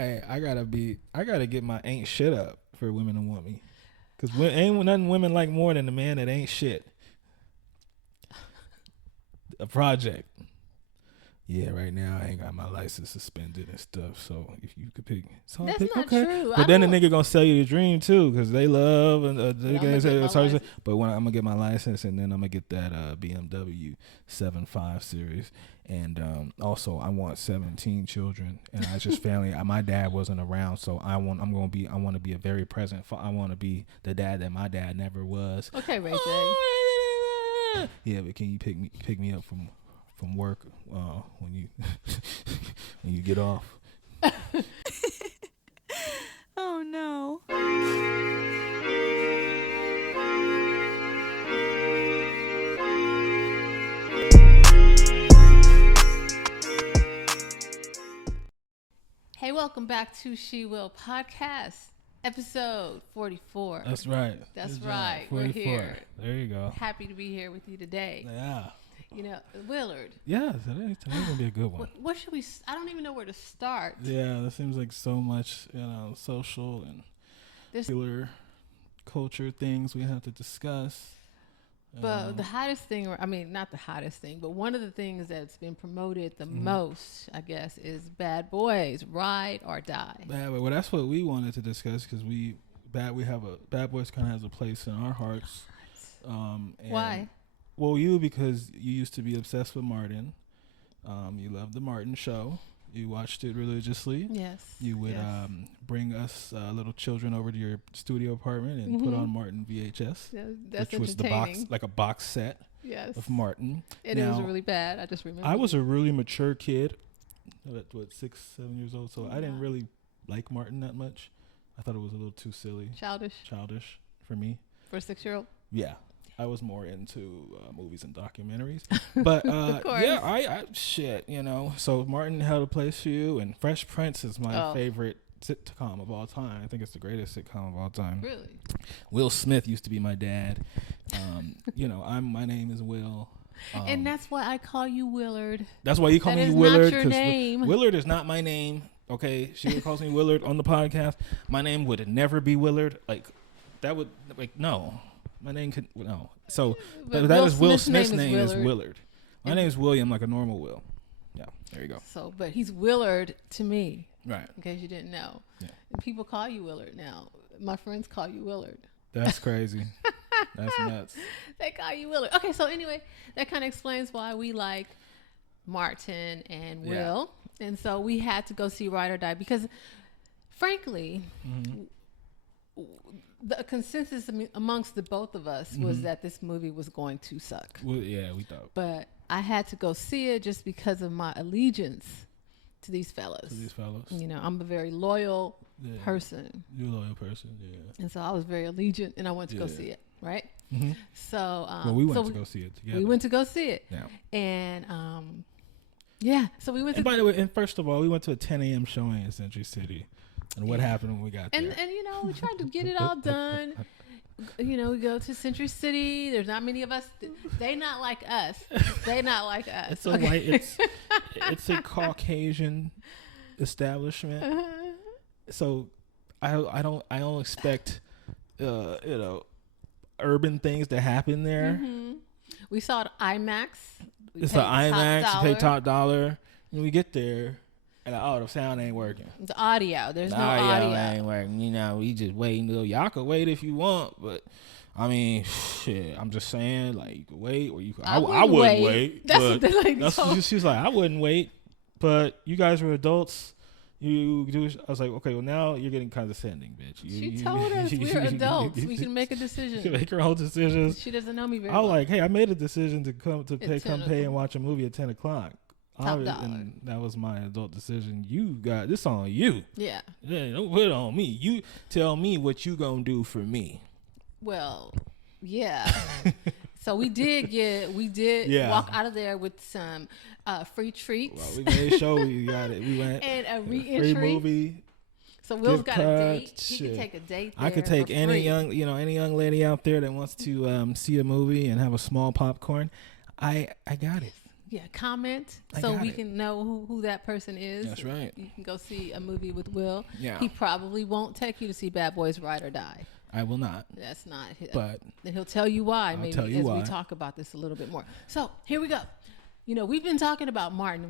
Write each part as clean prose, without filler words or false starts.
Hey, I gotta get my ain't shit up for women who want me. Cause ain't nothing women like more than a man that ain't shit. A project. Yeah, right now I ain't got my license suspended and stuff. So if you could pick, so That's pick, not okay. true. But then the nigga gonna sell you the dream too, cause they love and but when I'm gonna get my license and then I'm gonna get that BMW 7.5 series, and also I want 17 children, and I just family. My dad wasn't around, so I want to be a very present. I want to be the dad that my dad never was. Okay, Ray J. Yeah, but can you pick me up from work when you when you get off? Oh no. Hey, welcome back to She Will Podcast, episode 44. That's right. That's right. We're here. There you go. Happy to be here with you today. Yeah. You know, Willard. Yeah, today's gonna be a good one. What should we? I don't even know where to start. Yeah, there seems like so much, social and popular culture things we have to discuss. But the hottest thing, not the hottest thing, but one of the things that's been promoted the most, I guess, is Bad Boys, Ride or Die. Well, that's what we wanted to discuss because Bad Boys kind of has a place in our hearts. Why? Well, because you used to be obsessed with Martin. You loved the Martin show. You watched it religiously. Yes. You would bring us little children over to your studio apartment and put on Martin VHS. That's which was a box set of Martin. It was really bad. I just remember. I was a really mature kid, 6, 7 years old, so I didn't really like Martin that much. I thought it was a little too silly. Childish for me. For a 6-year-old? Yeah. I was more into movies and documentaries, but I So Martin held a place for you, and Fresh Prince is my favorite sitcom of all time. I think it's the greatest sitcom of all time. Really? Will Smith used to be my dad. My name is Will, and that's why I call you Willard. That's why you call me Willard. Not your name. Willard is not my name. Okay, she calls me Willard on the podcast. My name would never be Willard. No. My name could no. So that is Will Smith's name is Willard. My name is William, like a normal Will. Yeah, there you go. So, but he's Willard to me. Right. In case you didn't know. Yeah. And people call you Willard now. My friends call you Willard. That's crazy. That's nuts. They call you Willard. Okay, so anyway, that kind of explains why we like Martin and Will. And so we had to go see Ride or Die because, frankly, the consensus amongst the both of us was that this movie was going to suck. Well, yeah, we thought. But I had to go see it just because of my allegiance to these fellas. I'm a very loyal person. You're a loyal person, yeah. And so I was very allegiant, and I went to go see it, right? Mm-hmm. So, we went to go see it together. We went to go see it. Yeah. And, so we went by the way, and first of all, we went to a 10 a.m. showing in Century City. And what happened when we got there? And we tried to get it all done. We go to Century City. There's not many of us. They not like us. It's a white. It's a Caucasian establishment. So I don't expect urban things to happen there. Mm-hmm. We saw it IMAX. It's an IMAX. You pay top dollar. When we get there. And the sound ain't working. The audio. There's no audio. Ain't working. We just waiting. Y'all can wait if you want, but shit. I'm just saying, you can wait, or you can. I wouldn't wait. That's what the lady told. She's like, I wouldn't wait, but you guys were adults. You do. I was like, okay, well now you're getting condescending, bitch. She told us we're adults. We can make a decision. You can make your own decisions. She doesn't know me very well. I was like, hey, I made a decision to come pay and watch a movie at 10 o'clock. And that was my adult decision. You got this on you. Yeah. Don't put it on me. You tell me what you gonna do for me. Well, yeah. So we did walk out of there with some free treats. Well, we made sure we got it. We went and a re-entry. Free movie. So Will's got a date. He could take a date there. I could take any young lady out there that wants to see a movie and have a small popcorn. I got it. comment I so got we it. can know who that person is. That's right. You can go see a movie with Will. Yeah. He probably won't take you to see Bad Boys Ride or Die. I will not. That's not his. But Then he'll tell you why, maybe, tell you as why. we talk about this a little bit more. So here we go. You know, we've been talking about Martin.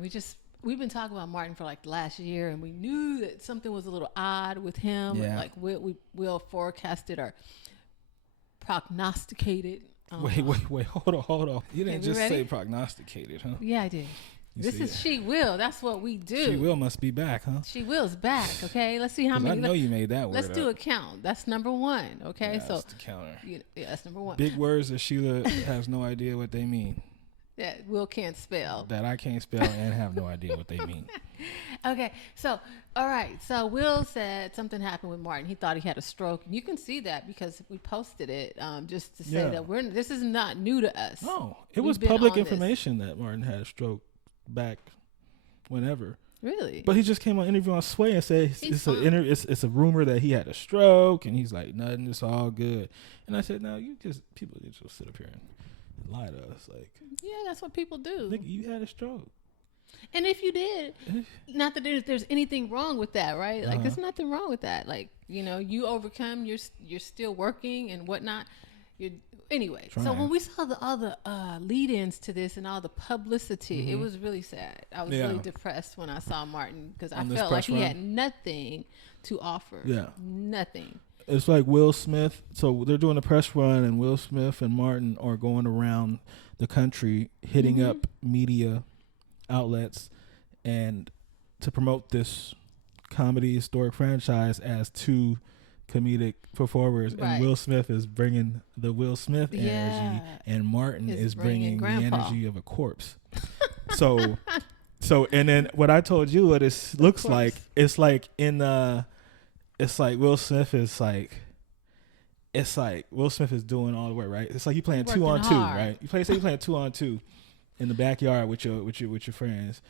We've been talking about Martin for like the last year, and we knew that something was a little odd with him. Yeah. Like Will forecasted or prognosticated. Wait, hold on. You didn't we just ready? say prognosticated, huh? Yeah, I did. You This see is it. She Will. That's what we do. She will must be back, huh? She Will's back. Okay, let's see how 'Cause I many. know you made that word Let's do a up. count. That's number one. Okay, Yeah, so that's the counter. yeah, that's number one. Big words that Sheila has no idea what they mean. That Will can't spell. That I can't spell and have no idea what they mean. Okay, so all right, so Will said something happened with Martin. He thought he had a stroke, and you can see that because we posted it just to say Yeah. that this is not new to us. No, it We've was been public on this. information that Martin had a stroke back whenever. Really? But he just came on an interview on Sway and said He's it's a rumor that he had a stroke, and he's like, nothing, it's all good. And I said, no, people just sit up here and lie to us. Like, Yeah, that's what people do. nigga, you had a stroke. And if you did, not that there's anything wrong with that, right? Like, there's nothing wrong with that. Like, you know, you overcome. You're still working and whatnot. Anyway. So Trying. when we saw all the lead-ins to this and all the publicity, it was really sad. I was really depressed when I saw Martin because I On this felt like press he run? had nothing to offer. Yeah. Nothing. It's like Will Smith. So they're doing a press run, and Will Smith and Martin are going around the country hitting up media outlets and to promote this comedy historic franchise as two comedic performers. Right. And Will Smith is bringing the Will Smith energy, Yeah. and Martin Is is bringing bringing the Grandpa. energy of a corpse. So, and then what I told you, what it looks course. like, it's like it's like Will Smith is like. It's like Will Smith is doing all the work, right? It's like you playing Working 2-on-2, hard. right? You playing 2-on-2 in the backyard with your friends,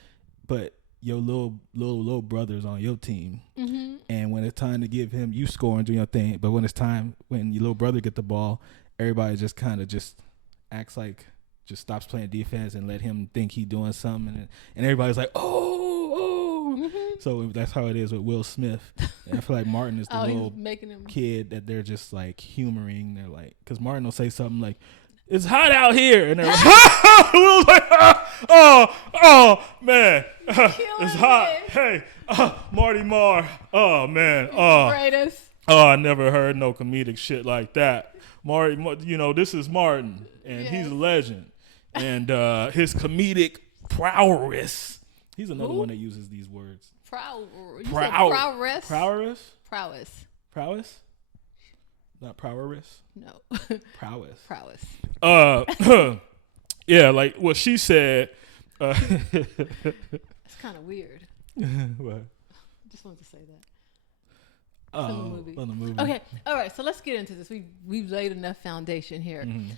but your little brother's on your team. Mm-hmm. And when it's time to give him, you score and do your thing. But when it's time, when your little brother get the ball, everybody just kind of just acts like, just stops playing defense and let him think he doing something. And everybody's like, oh. So that's how it is with Will Smith. And I feel like Martin is the little he's making him. kid that they're just like humoring. They're like, because Martin will say something like, it's hot out here. And they're like, Will's like, oh, man. It's hot. it. Hey, Marty Marr. Oh, man. Greatest. I never heard no comedic shit like that. This is Martin, and he's a legend. And his comedic prowess. He's another one that uses these words. Prowess. Prowess? Not prowess? No. Prowess. Prowess. Yeah, like what she said. It's kind of weird. What? Just wanted to say that. On the movie. On the movie. Okay. All right. So let's get into this. We've laid enough foundation here. Mhm.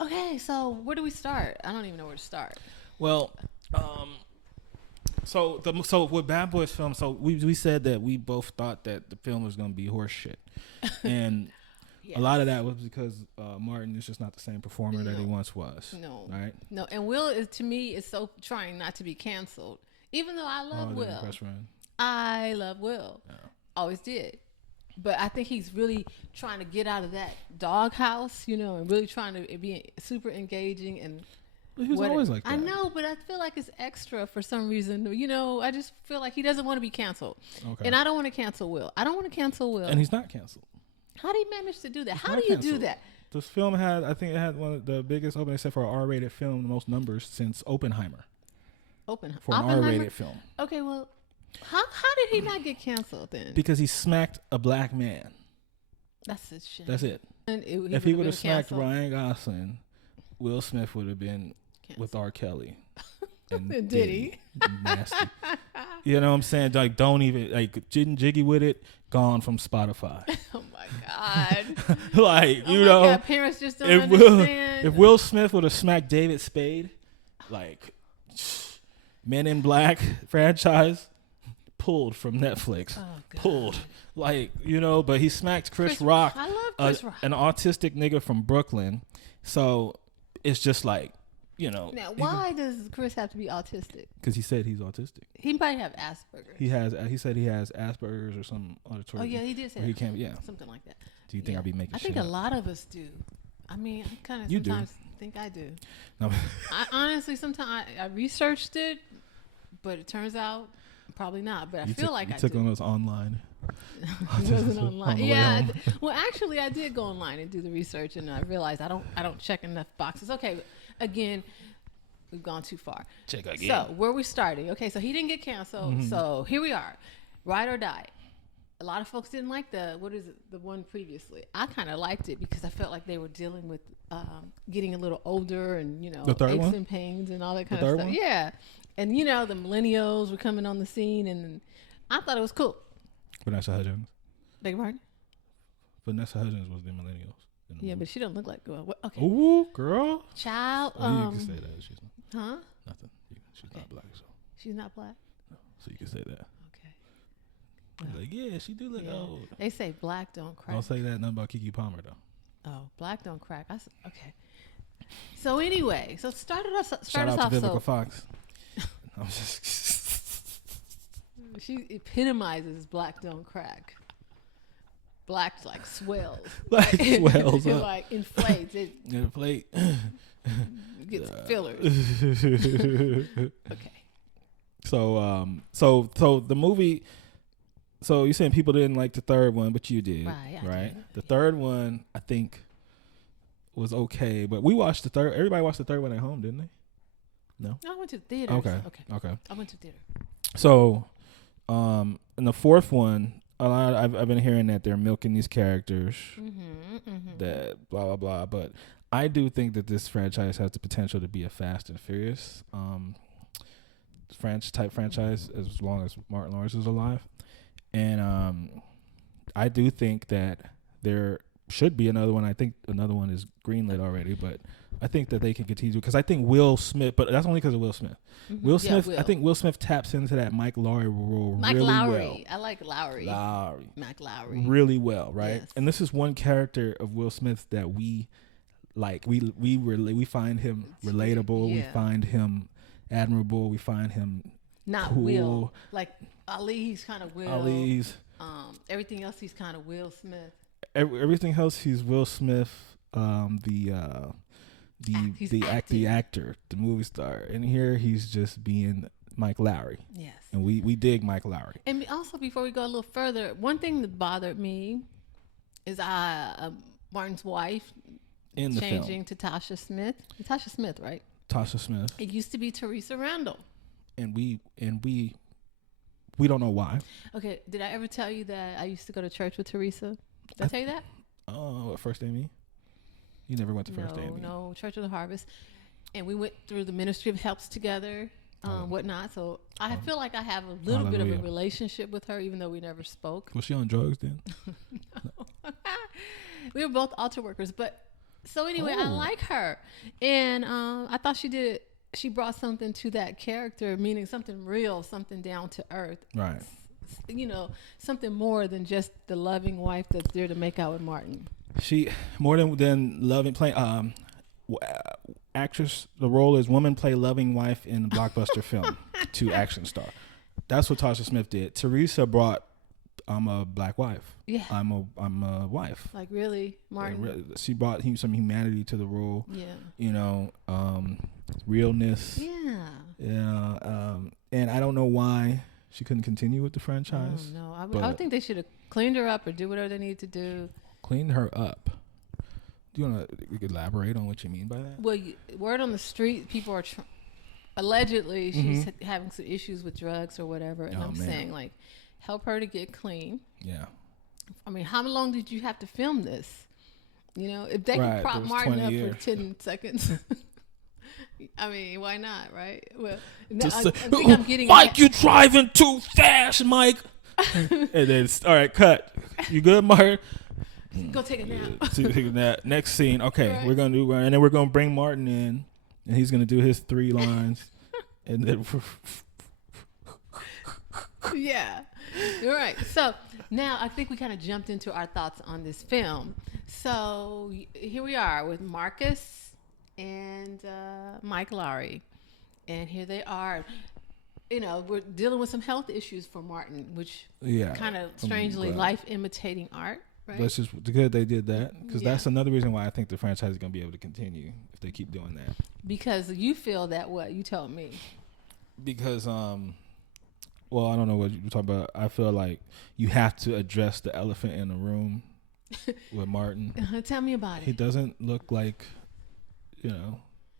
Okay. So where do we start? I don't even know where to start. Well, so with Bad Boys film, so we said that we both thought that the film was going to be horse shit, and Yes. a lot of that was because Martin is just not the same performer that he No. once was. No. Right? No. And Will is, to me, is so trying not to be canceled. Even though I love Oh, the Will. press run. I love Will. Yeah. Always did. But I think he's really trying to get out of that doghouse, and really trying to be super engaging and But he was always like that. I know, but I feel like it's extra for some reason. I just feel like he doesn't want to be canceled. Okay. And I don't want to cancel Will. I don't want to cancel Will. And he's not canceled. How do you manage to do that? How not do you do canceled. that? This film I think it had one of the biggest opening set for an R-rated film, the most numbers since Oppenheimer. For an Oppenheimer? R-rated film. Okay, well, how did he not get canceled then? Because he smacked a black man. That's a shame. That's it. And If he would have smacked canceled. Ryan Gosling, Will Smith would have been with R. Kelly. And Did he? Nasty. You know what I'm saying? Like, don't even, like, jiggy with it, gone from Spotify. Oh my God. Like, Oh you my know, God, parents just don't understand. if Will Smith would have smacked David Spade, like, Men in Black franchise, pulled from Netflix. Oh, God. Pulled. Like, but he smacked Chris Rock, I love Chris Rock. an autistic nigga from Brooklyn. So it's just like, Now, why does Chris have to be autistic? Because he said he's autistic. He might have Asperger's. He said he has Asperger's or some auditory. Oh yeah, he did say he can't. Yeah, something like that. Do you think I'll be making? I think a lot of us do. I mean, I kind of sometimes think I do. No. I honestly sometimes I researched it, but it turns out probably not. But I feel like I took do. on those online. It wasn't online. Yeah. Well, actually, I did go online and do the research, and I realized I don't check enough boxes. Okay, again, we've gone too far. Check again. So where we starting? Okay, so he didn't get canceled. Mm-hmm. So here we are, ride or die. A lot of folks didn't like the one previously. I kind of liked it because I felt like they were dealing with getting a little older and aches and pains and all that kind of stuff. One? Yeah, and the millennials were coming on the scene, and I thought it was cool. Vanessa Hudgens. Beg your pardon? Vanessa Hudgens was the millennials. Yeah, but she don't look like okay. Ooh, girl. Child. You can say that. She's huh? Nothing. She's not black, so. She's not black? No, so you can say that. Okay. Like, yeah, she do look old. They say black don't crack. Don't say that nothing about Keke Palmer, though. Oh, black don't crack. Okay. So anyway, start us off. Shout out to Vivica Fox. I'm just... She epitomizes black don't crack. Black like swells. Black swells it up. Like inflates. It inflate. Gets fillers. Okay. So the movie. So you're saying people didn't like the third one, but you did, right? The third one, I think, was okay, but we watched the third. Everybody watched the third one at home, didn't they? No. I went to the theater. Okay. I went to the theater. So, in the fourth one, I've been hearing that they're milking these characters, that blah blah blah. But I do think that this franchise has the potential to be a Fast and Furious franchise as long as Martin Lawrence is alive. And I do think that there should be another one. I think another one is greenlit already, but I think that they can continue because I think Will Smith, but that's only because of Will Smith. Mm-hmm. Will Smith, I think Will Smith taps into that Mike Lowry role really well. I like Lowry. Mike Lowry. Really well, right? Yes. And this is one character of Will Smith that we like. We find him relatable. Yeah. We find him admirable. We find him not cool. Will. Like Ali, he's kind of Will. Ali's. Everything else, he's kind of Will Smith. Everything else, he's Will Smith. The actor, the movie star, and here he's just being Mike Lowry. Yes, and we dig Mike Lowry. And also, before we go a little further, one thing that bothered me is Martin's wife in the changing film. to Tasha Smith. Tasha Smith, right? Tasha Smith. It used to be Teresa Randall. And we don't know why. Okay, did I ever tell you that I used to go to church with Teresa? Did I tell you that? Oh, First Amy? You never went to First Amy? No, Church of the Harvest. And we went through the Ministry of Helps together, whatnot. So I feel like I have a little bit of a relationship with her, even though we never spoke. Was she on drugs then? No. We were both altar workers. But so anyway, I like her. And I thought she brought something to that character, meaning something real, something down to earth. Right. Something more than just the loving wife that's there to make out with Martin. She more than loving playing actress. The role is woman play loving wife in blockbuster film to action star. That's what Tasha Smith did. Teresa brought I'm a black wife. Yeah, I'm a wife. Like really, Martin. Really, she brought some humanity to the role. Yeah, realness. Yeah. Yeah. And I don't know why she couldn't continue with the franchise. No, I would think they should have cleaned her up or do whatever they need to do. Clean her up. Do you want to elaborate on what you mean by that? Well, word on the street, people are allegedly she's having some issues with drugs or whatever, and I'm saying like, help her to get clean. Yeah. I mean, how long did you have to film this? If they can prop Martin up for 10 seconds. I mean, why not, right? Well, I think I'm getting Mike, you driving too fast, Mike. And then, all right, cut. You good, Martin? Go take a nap. Take a nap. Next scene. Okay, right. We're gonna do, and then we're gonna bring Martin in, and he's gonna do his 3 lines, and then. Yeah, you're right. So now I think we kind of jumped into our thoughts on this film. So here we are with Marcus and Mike Lowry. And here they are. You know, we're dealing with some health issues for Martin, which kind of strangely life imitating art, right? That's just good they did that, because that's another reason why I think the franchise is going to be able to continue if they keep doing that. Because you feel that what you told me. Because well, I don't know what you're talking about. I feel like you have to address the elephant in the room with Martin. Tell me about it. He doesn't look like,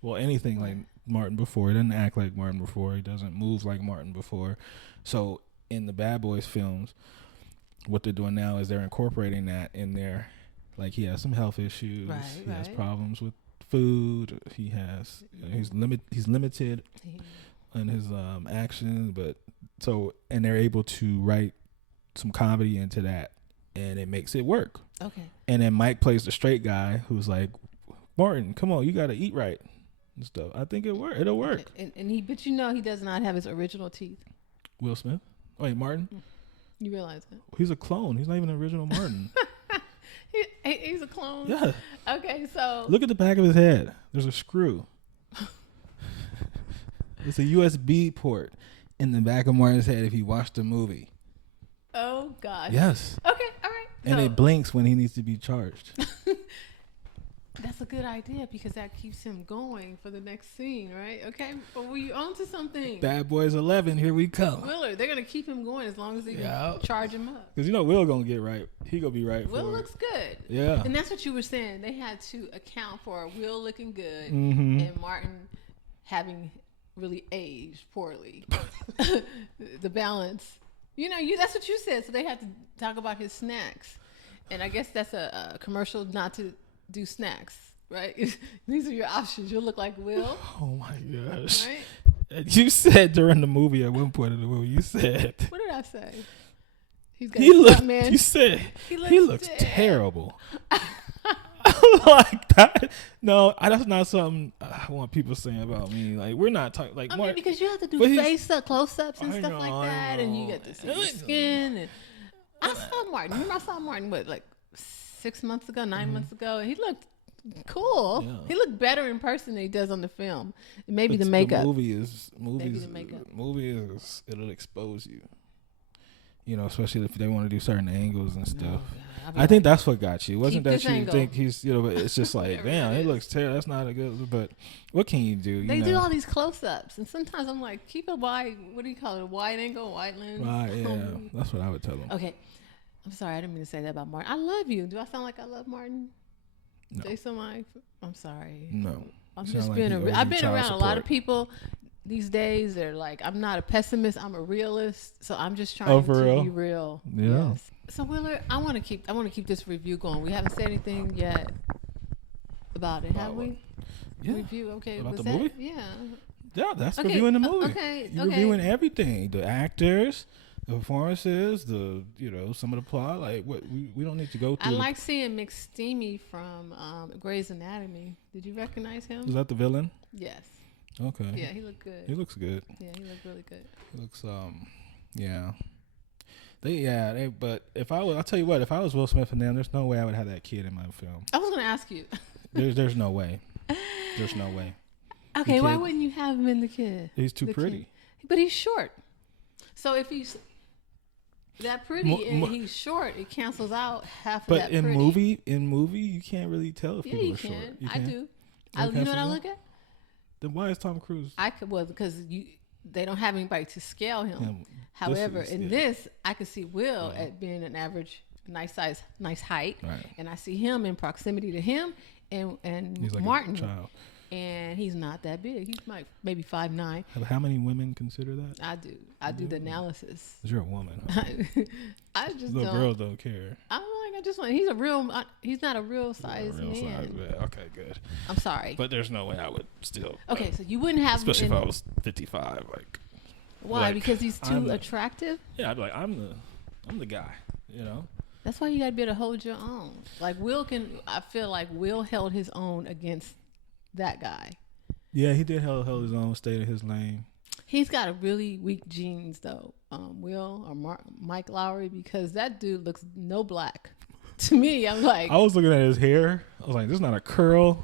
anything like Martin before. He doesn't act like Martin before. He doesn't move like Martin before. So in the Bad Boys films, what they're doing now is they're incorporating that in there. Like, he has some health issues. He has problems with food. He has he's limited in his actions, and they're able to write some comedy into that, and it makes it work. Okay. And then Mike plays the straight guy who's like, Martin, come on, you got to eat right and stuff. I think it'll work. Okay. And he does not have his original teeth. Will Smith? Wait, Martin? You realize that? He's a clone. He's not even an original Martin. He's a clone? Yeah. Okay, so. Look at the back of his head. There's a screw. It's a USB port in the back of Martin's head if you watch the movie. Oh, gosh. Yes. Okay, all right. And it blinks when he needs to be charged. That's a good idea, because that keeps him going for the next scene, right? Okay, but were you on to something? Bad Boys 11, here we come. Willard, they're going to keep him going as long as they can charge him up. Because Will going to get right. He going to be right. Will looks good. Yeah. And that's what you were saying. They had to account for Will looking good and Martin having really aged poorly. The balance. That's what you said. So they had to talk about his snacks. And I guess that's a commercial not to do snacks, right? These are your options. You'll look like Will. Oh my gosh. Right? You said during the movie, at one point in the movie, you said. What did I say? You said he looks terrible. Like that. No, that's not something I want people saying about me. Like, we're not talking like Martin, because you have to do close-ups and stuff like that, and you get to see your skin. And I saw Martin. Remember, I saw Martin like 6 months ago, 9 months ago, and he looked cool. Yeah. He looked better in person than he does on the film. Maybe the makeup. The movie is it'll expose you. Especially if they want to do certain angles and stuff. I think that's what got you. It wasn't that you think he's, but it's just like, damn, he looks terrible. That's not a good, but what can you do? They do all these close-ups, and sometimes I'm like, keep a wide, what do you call it, a wide angle, wide lens? Right, yeah. That's what I would tell them. Okay. I'm sorry, I didn't mean to say that about Martin. I love you. Do I sound like I love Martin? No. Jason Mike? I'm sorry. No. I'm just being I've been around a lot of people these days. They're like, I'm not a pessimist, I'm a realist. So I'm just trying to be real. Yeah. Yes. So Willard, I want to keep this review going. We haven't said anything yet about it, have we? Yeah. Review, okay. About the movie? Yeah. Yeah, that's reviewing the movie. Okay. You're reviewing everything. The actors, the performances, some of the plot. Like, what we don't need to go through. I like seeing McSteamy from Grey's Anatomy. Did you recognize him? Is that the villain? Yes. Okay. Yeah, he looked good. He looks good. Yeah, he looked really good. He looks yeah. But I'll tell you what, if I was Will Smith and them, there's no way I would have that kid in my film. I was going to ask you. There's no way. There's no way. Okay, why wouldn't you have him in the kid? He's too pretty. Kid. But he's short. So if he's that pretty and he's short, it cancels out half of that pretty. But in movie, you can't really tell if people are short. You can. I do. You know what I look at? Then why is Tom Cruise? Because they don't have anybody to scale him. However, in this, I could see Will at being an average, nice size, nice height, right. And I see him in proximity to him and he's like Martin. A child. And he's not that big. He's maybe 5'9". How many women consider that? I do. I do the analysis. 'Cause you're a woman. I just little girls don't care. I'm like, he's not a real size man. Okay, good. I'm sorry. But there's no way I would still. Okay, so you wouldn't have especially if I was 55. Why? Because he's too attractive? Yeah, I'd be like, I'm the guy, That's why you got to be able to hold your own. Like I feel like Will held his own against that guy. Yeah, he did hold his own, stayed in his lane. He's got a really weak genes though, Will or Mike Lowry, because that dude looks no black. To me, I'm like, I was looking at his hair. I was like, this is not a curl.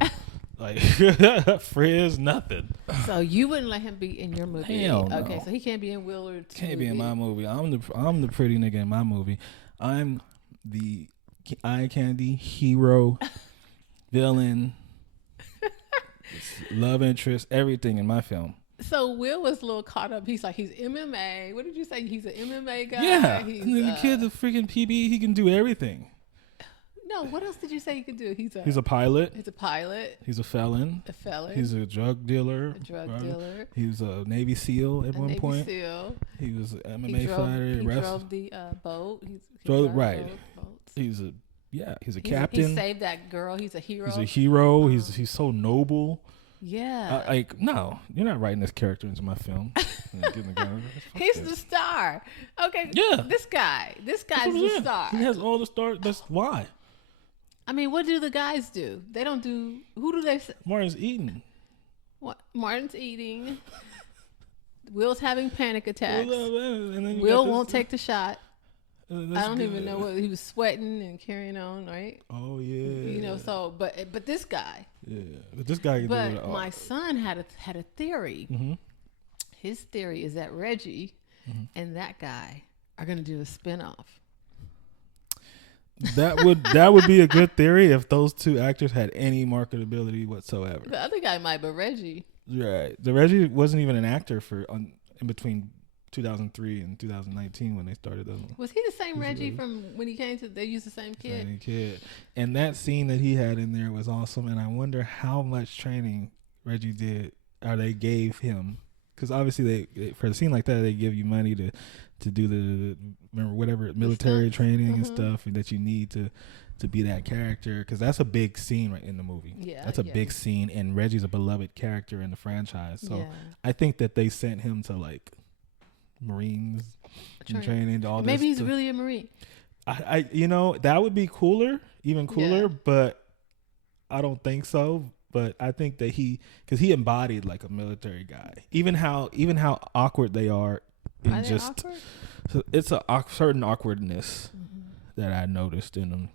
Like Frizz, nothing. So you wouldn't let him be in your movie? Hell no. Okay, so he can't be in Willard's Can't movie. be in my movie. I'm the pretty nigga in my movie. I'm the eye candy hero, villain, love interest, everything in my film. So Will was a little caught up. He's like, he's MMA. What did you say? He's an MMA guy? Yeah, He's, the kid, the freaking PB, he can do everything. No, what else did you say he could do? He's a pilot. He's a pilot. He's a felon. A felon. He's a drug dealer. A drug dealer. He was a Navy SEAL at one point. Navy SEAL. He was an MMA fighter. He drove the boat. Right. He's a captain. He saved that girl. He's a hero. He's a hero. He's so noble. Yeah. No, you're not writing this character into my film. He's the star. Okay. Yeah. This guy's the star. He has all the stars. That's why. I mean, what do the guys do? They don't do. Who do they? Martin's eating. What? Martin's eating. Will's having panic attacks. Will won't take the shot. I don't even know what he was sweating and carrying on, right? Oh yeah. So but this guy. Yeah, but this guy. But my son had a theory. Mm-hmm. His theory is that Reggie and that guy are going to do a spinoff. That would be a good theory if those two actors had any marketability whatsoever. The other guy might, but Reggie. Right. The Reggie wasn't even an actor in between 2003 and 2019 when they started those. Was he the same Reggie from when he came to? They used the same kid. Same kid. And that scene that he had in there was awesome. And I wonder how much training Reggie did or they gave him, because obviously they for a scene like that they give you money to do the whatever military training and stuff that you need to be that character, because that's a big scene right in the movie. Yeah, that's a big scene, and Reggie's a beloved character in the franchise. So I think that they sent him to like Marines and training to all this. Maybe he's really a Marine. I that would be even cooler, but I don't think so. But I think that because he embodied like a military guy. Even how awkward they are. Are they awkward? So it's a certain awkwardness that I noticed in them.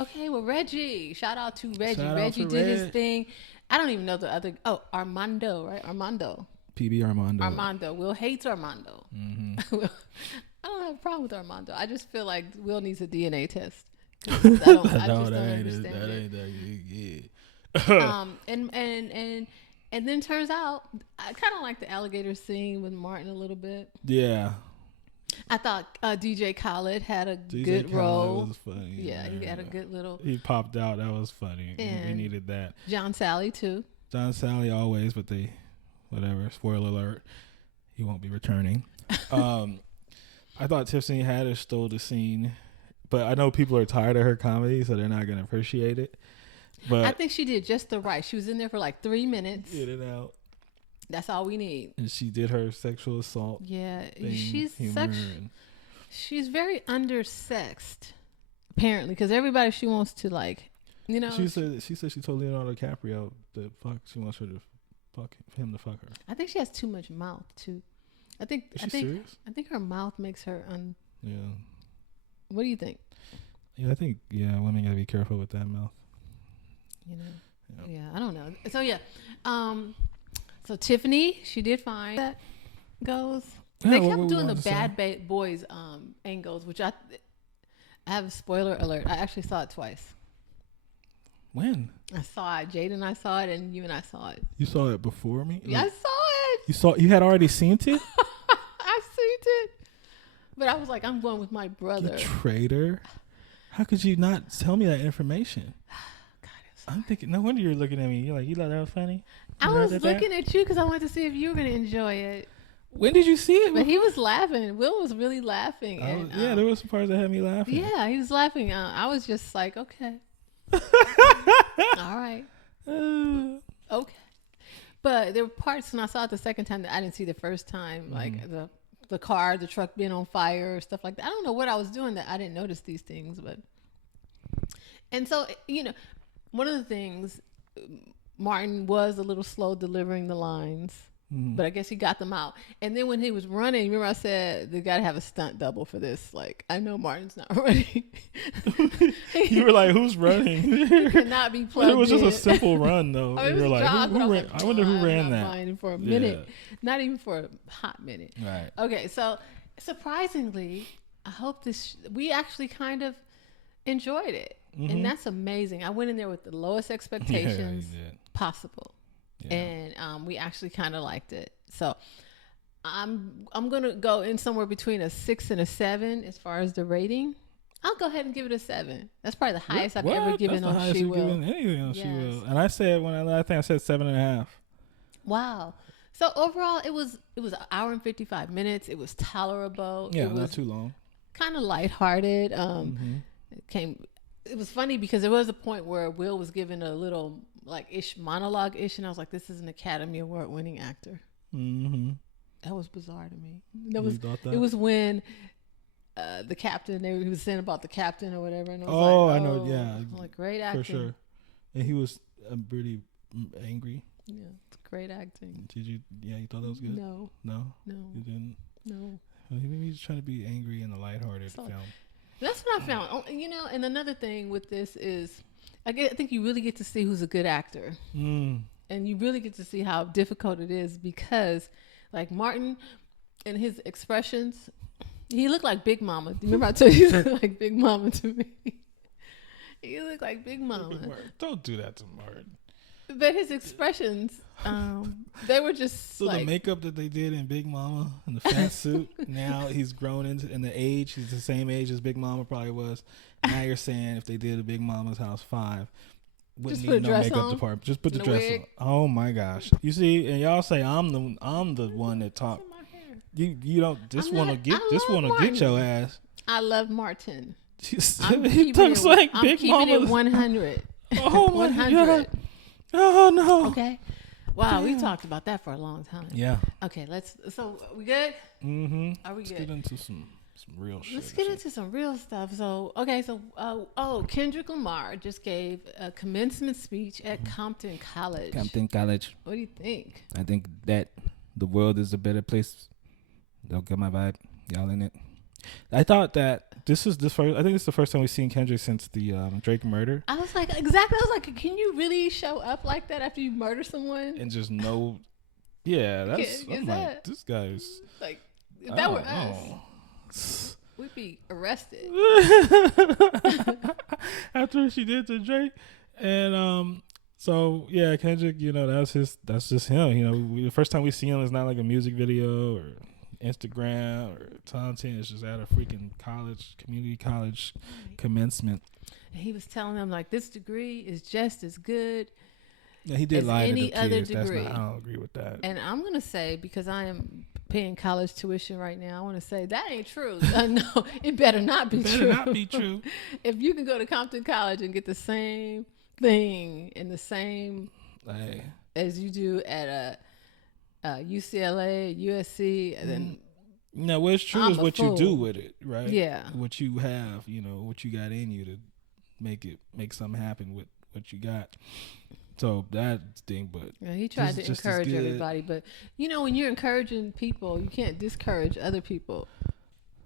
Okay. Well, Reggie. Shout out to Reggie. Reggie did his thing. I don't even know the other. Oh, Armando, right? Armando. PB Armando. Armando. Will hates Armando. Mm-hmm. I don't have a problem with Armando. I just feel like Will needs a DNA test. I just don't understand it. And then turns out I kind of like the alligator scene with Martin a little bit. Yeah. I thought DJ Khaled had a good role. Was funny. Yeah, he had a good little. He popped out. That was funny. We needed that. John Sally too. John Sally always, but whatever. Spoiler alert. He won't be returning. I thought Tiffany Haddish stole the scene, but I know people are tired of her comedy, so they're not going to appreciate it. But I think she did just the right. She was in there for like 3 minutes. Get it out. That's all we need. And she did her sexual assault. Yeah, she's very undersexed, apparently, because everybody she wants to like, She said she told Leonardo DiCaprio that she wants her to fuck him to fuck her. I think she has too much mouth too. Is she serious? I think her mouth makes her Yeah. What do you think? Yeah, I think women gotta be careful with that mouth. Yeah, I don't know. So so Tiffany, she did fine. That goes. They kept doing the bad boys angles, which I have a spoiler alert. I actually saw it twice. When? I saw it. Jade and I saw it, and you and I saw it. You saw it before me? Yeah, I saw it. You had already seen it? I seen it. But I was like, I'm going with my brother. You traitor. How could you not tell me that information? I'm thinking, no wonder you're looking at me. You're like, you thought that was funny? I was looking at you because I wanted to see if you were going to enjoy it. When did you see it? But he was laughing. Will was really laughing. Yeah, there were some parts that had me laughing. Yeah, he was laughing. I was just like, okay. All right. Okay. But there were parts when I saw it the second time that I didn't see the first time. Like the truck being on fire, stuff like that. I don't know what I was doing that I didn't notice these things. And so, one of the things, Martin was a little slow delivering the lines. But I guess he got them out. And then when he was running, remember I said they got to have a stunt double for this. Like, I know Martin's not running. You were like, who's running? He cannot be plugged in. It was just a simple run, though. Oh, it was like, jog, I wonder who ran that. Fine for a minute. Not even for a hot minute. Right. Okay, so surprisingly, I hope we actually kind of enjoyed it. And that's amazing. I went in there with the lowest expectations possible. Yeah. And we actually kind of liked it. So I'm gonna go in somewhere between a 6 and a 7 as far as the rating. I'll go ahead and give it a 7. That's probably the highest I've ever given on She Will. Anything on She Will. And I said I think I said 7.5. Wow. So overall, it was an hour and 55 minutes. It was tolerable. Yeah, not too long. Kind of lighthearted. It was funny because there was a point where Will was given a little monologue-ish, and I was like, this is an Academy Award winning actor. That was bizarre to me. It was when the captain, he was saying about the captain or whatever, and I was I know, yeah. Like, great acting. For sure. And he was pretty angry. Yeah, it's great acting. Did you thought that was good? No. You didn't? No. Maybe he's trying to be angry in a lighthearted film. That's what I found. And another thing with this is, I think you really get to see who's a good actor. And you really get to see how difficult it is because, like, Martin and his expressions, he looked like Big Mama. Remember I told you he looked like Big Mama to me? He looked like Big Mama. Don't do that to Martin. But his expressions, they were just so the makeup that they did in Big Mama and the fat suit. Now he's grown in the age. He's the same age as Big Mama probably was. Now you're saying if they did a Big Mama's House 5, wouldn't need no makeup department. Just put the dress on. Oh my gosh! You see, and y'all say I'm the one that talk. You don't just want to get your ass. I love Martin. He talks like Big Mama. I'm keeping it 100. Oh my 100. God. Oh no. Okay. Wow, we talked about that for a long time. Yeah. Okay, so we good? Mm-hmm. Are we good? Let's get into some real shit. Let's get into some real stuff. So, Kendrick Lamar just gave a commencement speech at Compton College. What do you think? I think that the world is a better place. Don't get my vibe. Y'all in it. I thought that I think this is the first time we've seen Kendrick since the Drake murder. I was like, exactly. I was like, can you really show up like that after you murder someone? And just know, this guy's like, if that were us, we'd be arrested. After she did to Drake. And Kendrick, that's just him. The first time we see him is not like a music video or Instagram or content. It's just at a freaking community college commencement. And he was telling them, like, this degree is just as good he did as lie any to the other kids. degree. I don't agree with that. And I'm going to say, because I am paying college tuition right now, I want to say that ain't true. No, it better not be true. It better not be true. If you can go to Compton College and get the same thing and the same as you do at UCLA, USC, and then no, what's true is what you do with it, right? Yeah. What you have, what you got in you to make something happen with what you got. So that thing, but he tried to encourage everybody. But when you're encouraging people, you can't discourage other people.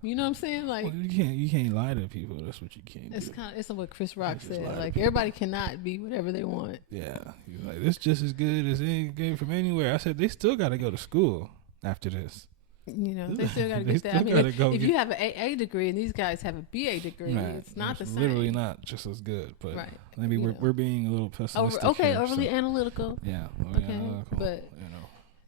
You know what I'm saying? Like, you can't lie to people. That's what you can't. It's what Chris Rock said. Like, everybody cannot be whatever they want. Yeah, he's like, this just as good as any game from anywhere. I said they still got to go to school after this. They still got to get that. I mean, if you have an AA degree and these guys have a BA degree, it's not the same. Literally not just as good. But maybe we're being a little pessimistic. Overly analytical. Yeah. Analytical. But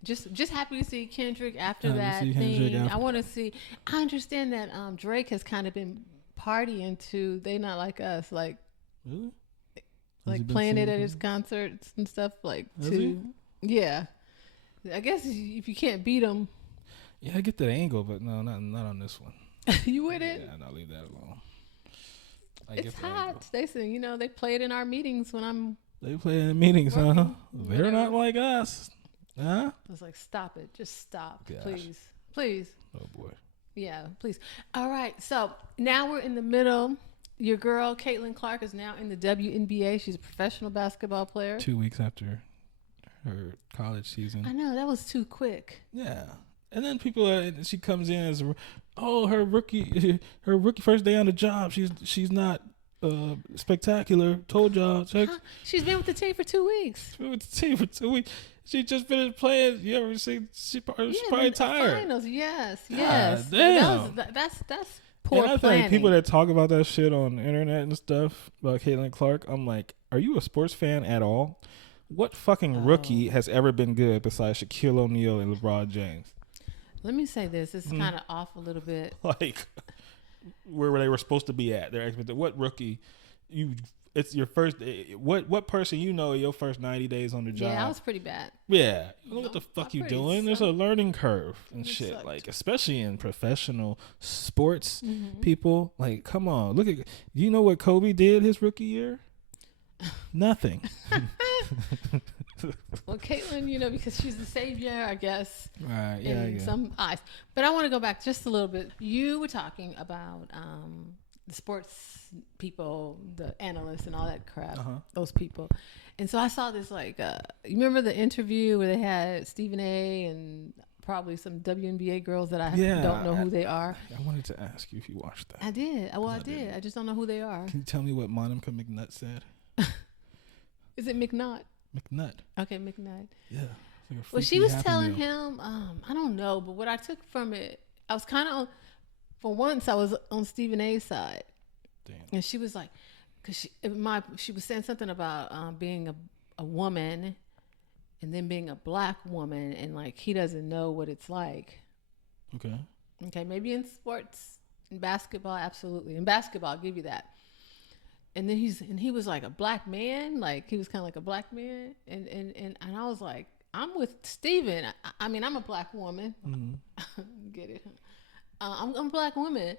just happy to see Kendrick after that thing. I want to see. I understand that Drake has kind of been partying to They Not Like Us, like really, like playing it at his concerts and stuff. Like yeah. I guess if you can't beat him. Yeah, I get that angle, but no, not on this one. You wouldn't? Yeah, no, leave that alone. It's hot. They say, they play it in our meetings when I'm. They play it in meetings, working, huh? Whatever. They're not like us, huh? I was like, stop it, just stop, Gosh. please. Oh boy. Yeah, please. All right, so now we're in the middle. Your girl, Caitlin Clark, is now in the WNBA. She's a professional basketball player. 2 weeks after her college season. I know that was too quick. Yeah. And then she comes in as, her rookie first day on the job. She's not spectacular. Told y'all. She's been with the team for 2 weeks. She's been with the team for 2 weeks. She just finished playing. You ever see? She's probably tired. Finals, yes. Damn. That's poor and I planning. think people that talk about that shit on the internet and stuff about Caitlin Clark, I'm like, are you a sports fan at all? What fucking rookie has ever been good besides Shaquille O'Neal and LeBron James? Let me say this. It's kind of off a little bit. Like, where they were supposed to be at. They're expected. What rookie? It's your first. What person your first 90 days on the job? Yeah, I was pretty bad. Yeah, what the fuck you doing? There's a learning curve and shit. Sucked. Like, especially in professional sports, people. Like, come on, look at. You know what Kobe did his rookie year? Nothing. Well, Caitlin, because she's the savior, I guess. Right. Yeah. In some eyes. But I want to go back just a little bit. You were talking about the sports people, the analysts, and all that crap. Those people. And so I saw this you remember the interview where they had Stephen A. and probably some WNBA girls that I don't know who they are. I wanted to ask you if you watched that. I did. Well, I did. I just don't know who they are. Can you tell me what Monica McNutt said? Is it McNutt? McNutt. Okay, McNutt. Yeah. Well, she was telling him, I don't know, but what I took from it, I was kind of for once I was on Stephen A's side. Damn. And she was like, because she was saying something about being a woman and then being a black woman, and like he doesn't know what it's like. Okay, maybe in sports, in basketball, absolutely. In basketball, I'll give you that. And then he was like a black man, like he was kind of like a black man, and I was like, I'm with Steven. I mean, I'm a black woman. Get it? I'm a black woman,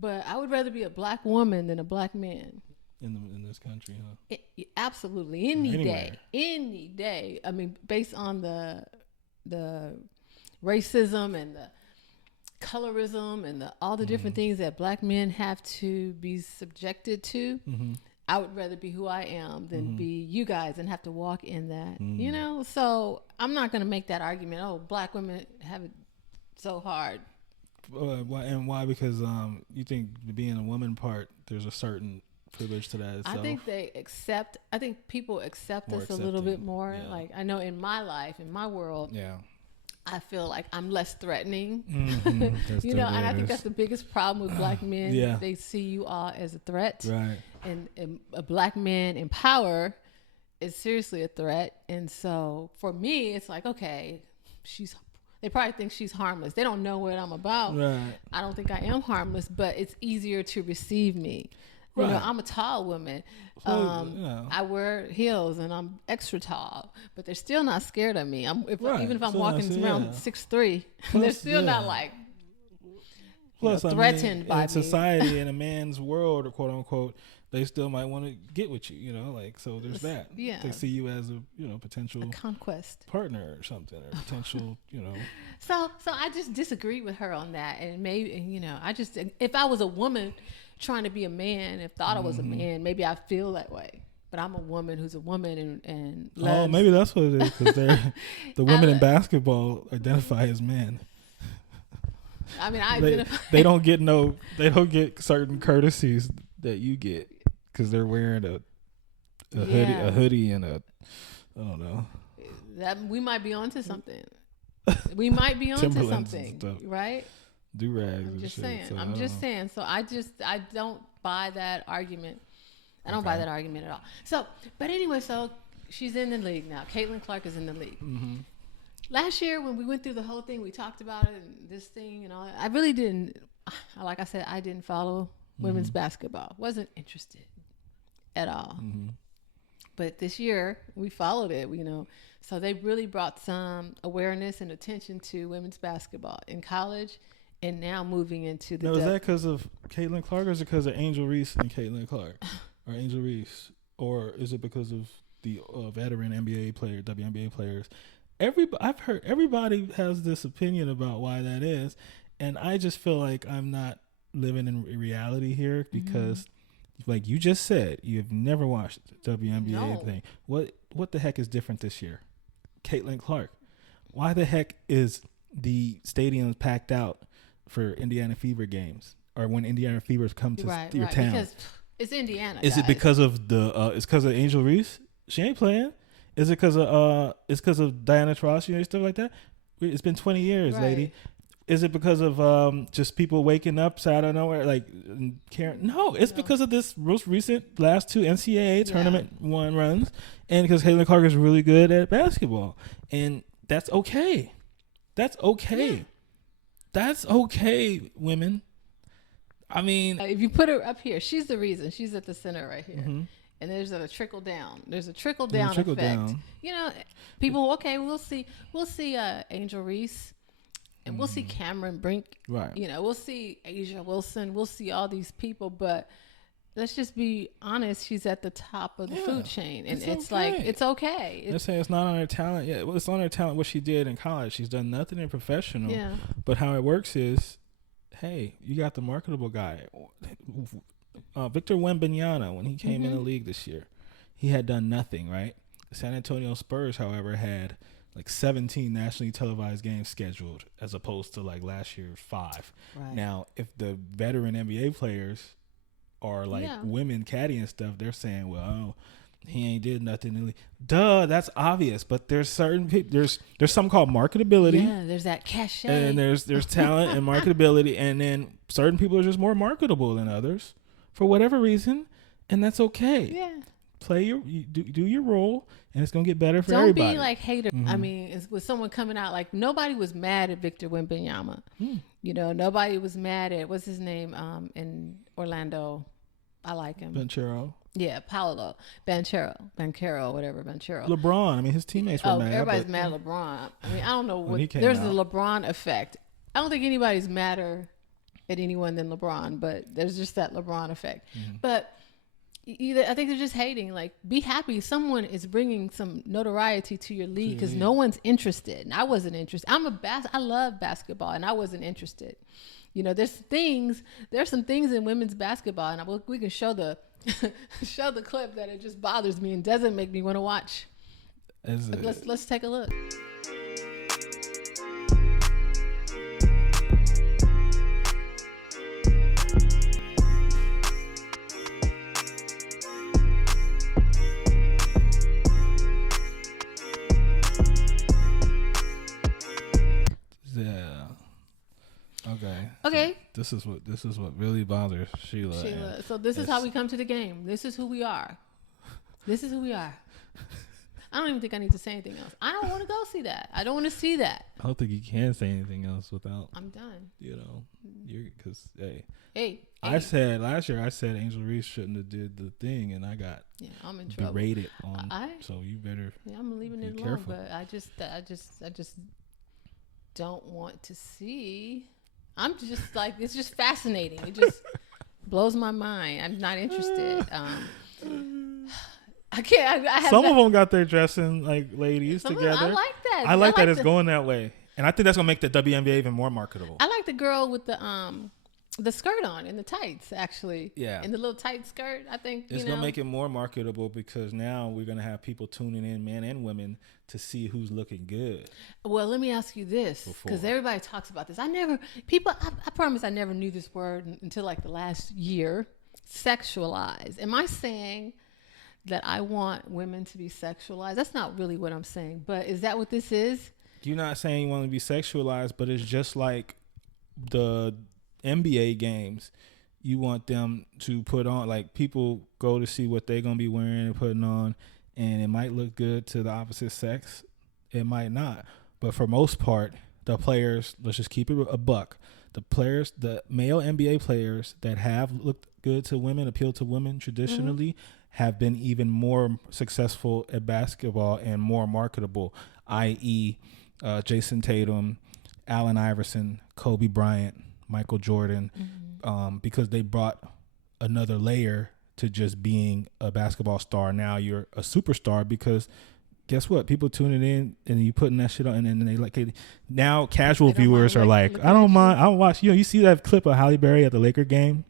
but I would rather be a black woman than a black man. In this country, huh? Absolutely, any day. I mean, based on the racism and the colorism and all the different things that black men have to be subjected to, I would rather be who I am than be you guys and have to walk in that. So I'm not going to make that argument. Oh, black women have it so hard. Why? Because you think being a woman part, there's a certain privilege to that itself. I think people accept us a little bit more. Yeah. Like I know in my life, in my world, I feel like I'm less threatening. And I think that's the biggest problem with black men. Yeah. They see you all as a threat. Right. And a black man in power is seriously a threat. And so for me, it's like, okay, they probably think she's harmless. They don't know what I'm about. Right. I don't think I am harmless, but it's easier to receive me. Right. I'm a tall woman. I wear heels and I'm extra tall, but they're still not scared of me. Even if I'm walking around 6'3", they're still not like threatened by me. In society, in a man's world, or quote unquote, they still might want to get with you. So there's that. Yeah. They see you as a potential conquest partner or something, or potential So I just disagree with her on that, and maybe I just, if I was a woman trying to be a man, if thought I was a man, maybe I feel that way. But I'm a woman who's a woman and loves. Maybe that's what it is, because the women in basketball identify as men. I mean, they don't get certain courtesies that you get because they're wearing a hoodie and I don't know. That we might be onto something. We might be onto something, right? Do-rags. I'm just saying. So I don't buy that argument. I don't buy that argument at all. So, but anyway, so she's in the league now. Caitlin Clark is in the league. Last year when we went through the whole thing, we talked about it and this thing and all that. I really didn't, like I said, I didn't follow women's basketball. Wasn't interested at all. But this year we followed it, So they really brought some awareness and attention to women's basketball in college. And now moving into the. Now, is that because of Caitlin Clark, or is it because of Angel Reese and Caitlin Clark, or Angel Reese, or is it because of the veteran NBA player, WNBA players? I've heard everybody has this opinion about why that is, and I just feel like I'm not living in reality here because, like you just said, you've never watched the WNBA thing. What the heck is different this year? Caitlin Clark. Why the heck is the stadium packed out for Indiana Fever games or when Indiana Fevers come to your town? Because it's Indiana. Is it because of it's because of Angel Reese? She ain't playing. Is it because of it's because of Diana Taurasi and stuff like that? It's been 20 years, lady. Is it because of just people waking up out of nowhere, like Karen? No, it's because of this most recent last 2 NCAA tournament runs, and because Caitlin Clark is really good at basketball, and that's okay. That's okay. Yeah. That's okay, women. I mean, if you put her up here, she's the reason. She's at the center right here. Mm-hmm. And there's a trickle down. There's a trickle down effect. You know, people. Okay, we'll see Angel Reese. And we'll see Cameron Brink. Right. You know, we'll see Asia Wilson. We'll see all these people. But let's just be honest. She's at the top of the food chain. And it's okay. It's okay. Let's say it's not on her talent. Yeah, well, it's on her talent what she did in college. She's done nothing in professional. Yeah. But how it works is, hey, you got the marketable guy. Victor Wembanyama, when he came in the league this year, he had done nothing, right? The San Antonio Spurs, however, had like 17 nationally televised games scheduled as opposed to like last year 5. Right. Now, if the veteran NBA players are like women caddy and stuff, they're saying, well, he ain't did nothing. Duh, that's obvious. But there's certain people, there's something called marketability. Yeah, there's that cachet. And there's talent and marketability. And then certain people are just more marketable than others for whatever reason. And that's okay. Yeah. Do your role, and it's gonna get better for everybody. Don't be like hater. I mean, it's with someone coming out like nobody was mad at Victor Wembanyama. You know, nobody was mad at what's his name in Orlando. I like him. Banchero. Yeah, Paolo Banchero, whatever Banchero. LeBron. I mean, his teammates were mad. Everybody's mad at LeBron. I mean, I don't know what. There's the LeBron effect. I don't think anybody's madder at anyone than LeBron, but there's just that LeBron effect. But I think they're just hating. Like, be happy someone is bringing some notoriety to your league because no one's interested. And I wasn't interested. I love basketball, and I wasn't interested. You know, there's some things in women's basketball, and we can show the clip that it just bothers me and doesn't make me want to watch. Let's take a look. Okay. This is what really bothers Sheila. So this is how we come to the game. This is who we are. I don't even think I need to say anything else. I don't want to go see that. I don't want to see that. I don't think you can say anything else without. I'm done. You know, because hey. I said last year Angel Reese shouldn't have did the thing, and I got I'm in trouble. Berated on. So you better. Yeah, I'm leaving it alone. But I just don't want to see. I'm just like, it's just fascinating. It just blows my mind. I'm not interested. I can't. Some of them got their dressing like ladies together. I like that. I like that it's going that way, and I think that's gonna make the WNBA even more marketable. I like the girl with the skirt on and the tights, actually. Yeah. And the little tight skirt. I think it's gonna make it more marketable because now we're gonna have people tuning in, men and women, to see who's looking good. Well, let me ask you this, because everybody talks about this. I promise I never knew this word until like the last year. Sexualized. Am I saying that I want women to be sexualized? That's not really what I'm saying, but is that what this is? You're not saying you want to be sexualized, but it's just like the NBA games. You want them to put on, like, people go to see what they're going to be wearing and putting on, and it might look good to the opposite sex. It might not. But for most part, the players, let's just keep it a buck. The male NBA players that have looked good to women, appealed to women traditionally, have been even more successful at basketball and more marketable, i.e. Jason Tatum, Allen Iverson, Kobe Bryant, Michael Jordan, because they brought another layer to just being a basketball star. Now you're a superstar because guess what? People tuning in and you putting that shit on, and then they like it. Now casual viewers are like, I don't mind. I'll watch. You see that clip of Halle Berry at the Laker game,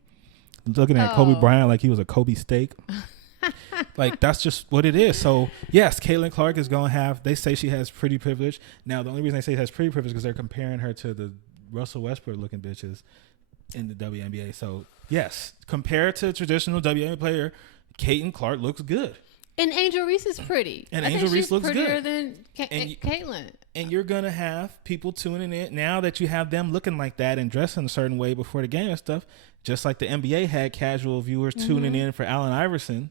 looking at Kobe Bryant like he was a Kobe steak. Like, that's just what it is. So yes, Caitlin Clark is going to have, they say she has pretty privilege. Now, the only reason they say she has pretty privilege is because they're comparing her to the Russell Westbrook looking bitches in the WNBA. So yes, compared to a traditional WNBA player, Caitlin Clark looks good. And Angel Reese is pretty. And Angel Reese looks prettier good. Than Caitlin. And you're going to have people tuning in now that you have them looking like that and dressing a certain way before the game and stuff. Just like the NBA had casual viewers tuning in for Allen Iverson.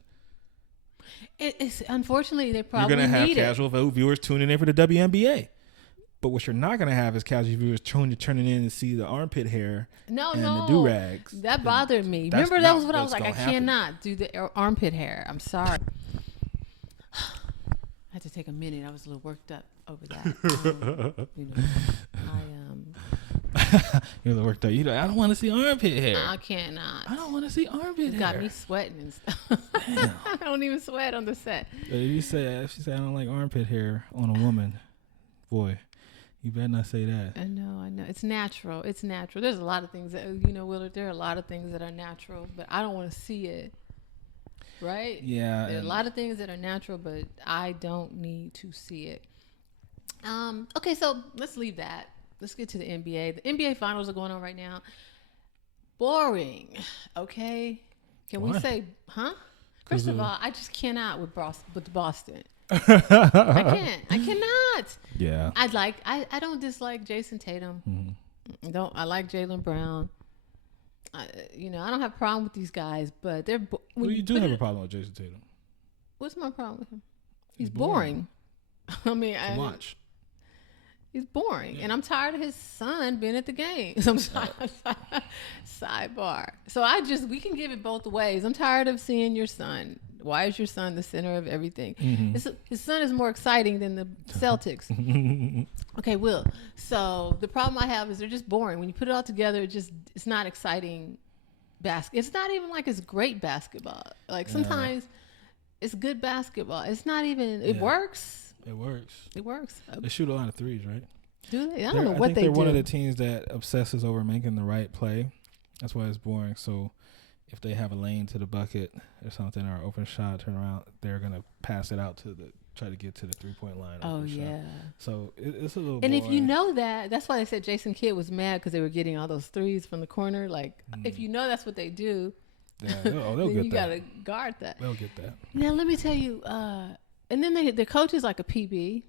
It's unfortunately they probably you're going to have need casual viewers tuning in for the WNBA. But what you're not going to have is casual viewers turning in and see the armpit hair and the do-rags. That bothered me. Remember, that was what I was like, I cannot do the armpit hair. I'm sorry. I had to take a minute. I was a little worked up over that. You're a little worked up. I don't want to see armpit hair. I cannot. I don't want to see armpit hair. Got me sweating and stuff. Damn. I don't even sweat on the set. If she said I don't like armpit hair on a woman, boy, you better not say that. I know. It's natural. There's a lot of things that, Willard, there are a lot of things that are natural, but I don't want to see it. Right? Yeah. There are a lot of things that are natural, but I don't need to see it. Okay, so let's leave that. Let's get to the NBA. The NBA finals are going on right now. Boring. Okay? Can we say, huh? First of all, I just cannot with Boston. I cannot. Yeah. I don't dislike Jason Tatum. Mm-hmm. I like Jaylen Brown. I don't have a problem with these guys, but they're. Well, you do have a problem with Jason Tatum. What's my problem with him? He's boring. I mean, watch. He's boring, and I'm tired of his son being at the games. Sidebar. So we can give it both ways. I'm tired of seeing your son. Why is your son the center of everything? Mm-hmm. His son is more exciting than the Celtics. Okay, Will. So the problem I have is they're just boring. When you put it all together, it's not exciting basketball. It's not even like it's great basketball. Like sometimes it's good basketball. It's not even, it works. It works. It works. They shoot a lot of threes, right? Do they? I don't know what they do. They're one of the teams that obsesses over making the right play. That's why it's boring. So if they have a lane to the bucket or something, or open shot, turn around, they're going to pass it out try to get to the 3-point line. Oh, yeah. Shot. So it's a little And boring. if you know that's why they said Jason Kidd was mad because they were getting all those threes from the corner. Like, if you know that's what they do, they'll then get you got to guard that. They'll get that. Now, let me tell you, and then their coach is like a PB.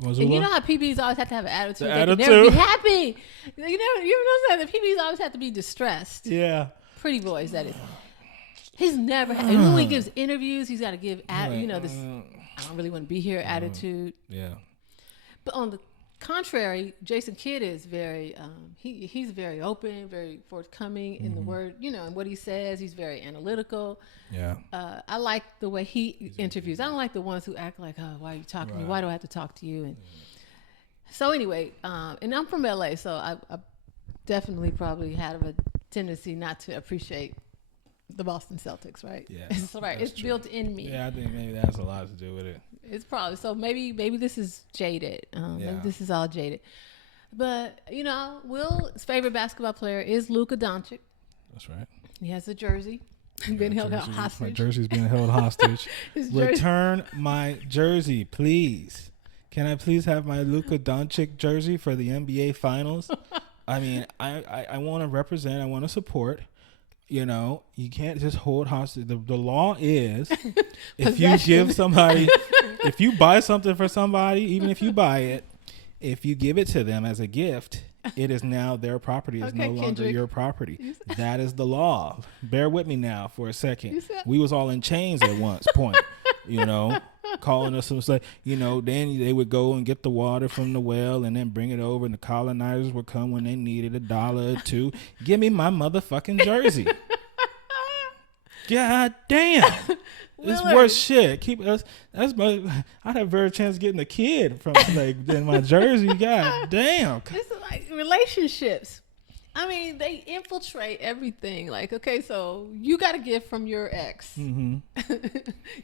Mazzulla? And you know how PBs always have to have an attitude. They can never be happy. You know that the PBs always have to be distressed. Yeah. Pretty boys, that is. He's never had, and when he gives interviews, he's got to give, this, I don't really want to be here attitude. Yeah. But on the contrary, Jason Kidd is very, he's very open, very forthcoming in the word, and what he says. He's very analytical. Yeah. I like the way he interviews. I don't like the ones who act like, oh, why are you talking to me? Why do I have to talk to you? And so anyway, and I'm from LA, so I definitely probably had a tendency not to appreciate the Boston Celtics, right? Yeah. It's right. It's true. Built in me. Yeah, I think maybe that has a lot to do with it. It's probably so. Maybe this is jaded. Maybe this is all jaded. But Will's favorite basketball player is Luka Doncic. That's right. He has a jersey. He's been held hostage. My jersey's being held hostage. Return my jersey, please. Can I please have my Luka Doncic jersey for the NBA Finals? I mean, I want to represent. I want to support. You can't just hold hostage. The law is if you give somebody, if you buy something for somebody, even if you buy it, if you give it to them as a gift, it is now their property. It's no longer Kendrick. your property. That is the law. Bear with me now for a second. We was all in chains at once point, calling us and say, then they would go and get the water from the well and then bring it over, and the colonizers would come when they needed $1 or $2. Give me my motherfucking jersey. God damn. It's worse shit. Keep us. I'd have a better chance of getting a kid from than my jersey. God damn. This is like relationships. I mean, they infiltrate everything. Like, okay, so you got a gift from your ex. Mm-hmm.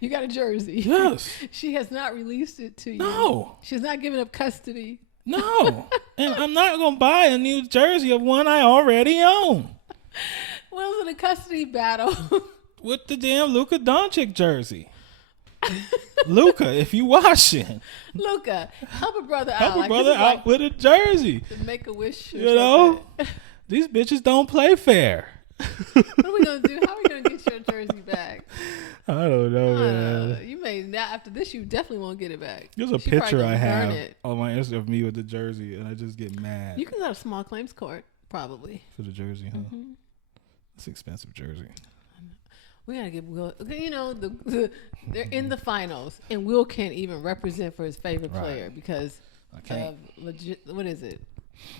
You got a jersey. Yes. She has not released it to you. No. She's not giving up custody. No. And I'm not going to buy a new jersey of one I already own. Will's in a custody battle. with the damn Luka Doncic jersey. Luka, if you watching, Luka, help a brother help out. a Like, brother this is out like with a jersey. the Make-A-Wish. You know, these bitches don't play fair. What are we gonna do? How are we gonna get your jersey back? I don't know, man. You may not. After this, you definitely won't get it back. There's a She probably picture gonna I burn have it. on my Instagram of me with the jersey, and I just get mad. You can go to small claims court, probably. For the jersey, huh? Mm-hmm. It's an expensive jersey. We gotta get Will. You know, they're in the finals, and Will can't even represent for his favorite player because I can't. of legit. What is it?